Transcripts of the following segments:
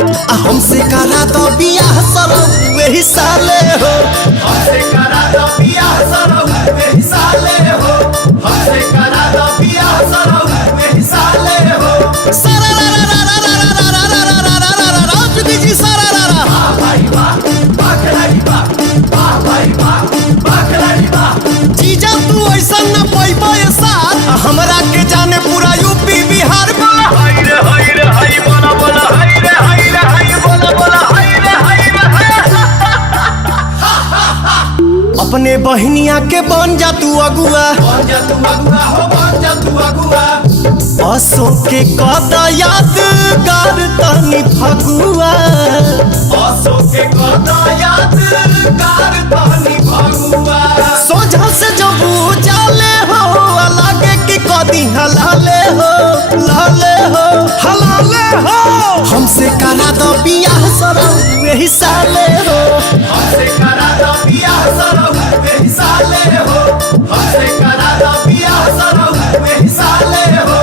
हमसे करा दो बियाह सरौ वही साले हो। हमसे करा दो बियाह सरौ वही साले हो। हमसे करा दो बियाह सरौ वही साले हो। सारा रा रा रा रा रा रा रा रा रा रा रा रा रा जुगी जी सारा रा रा। वाह भाई वाह, वाह खिलाड़ी वाह, वाह भाई वाह, वाह खिलाड़ी वाह। जीजा तू ऐसा न पैबा साथ हमरा के जाने पूरा यूपी बिहार में। हाय रे हाय रे हाय बोला बोला हाय रे हाय रे हाय बोला बोला हाय रे हाय रे हाय। अपने बहनिया के बन जा तू अगुआ। बन जा तू अगुआ हो, बन जा तू अगुआ। अशोक के कदा यादगार तनी फगुआ। अशोक के कदा यादगार तनी फगुआ। सोझा से जब जाले हो लागे कि कदी हलाले हो, लाले हो, हलाले हो। हमसे करा दो बियाह सरौ वही साले हो। हमसे करा दो बियाह सरौ वही साले हो। हमसे करा दो बियाह सरौ वही साले हो।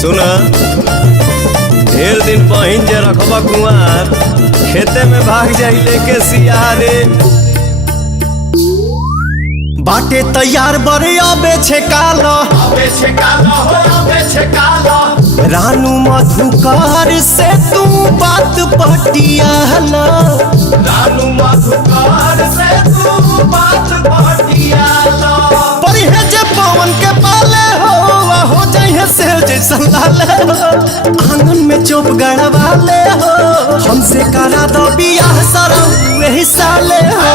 सुना ढेर दिन पहिन जे रखबा कुआर खेते में भाग जाई लेके सियारे। बाटे तैयार बड़े अबे छे काला। अबे छेकाला हो, अबे छेकाला। रानू मधुकार से तू बात पटियाला। रानू मधुकार से तू बात पटियाला। परिहे जे पवन के पाले हो जाइए से जैसा लाले हो। आंगन में चोप गड़वाले हो। हमसे करा दो बियाह सरौ वही साले हो।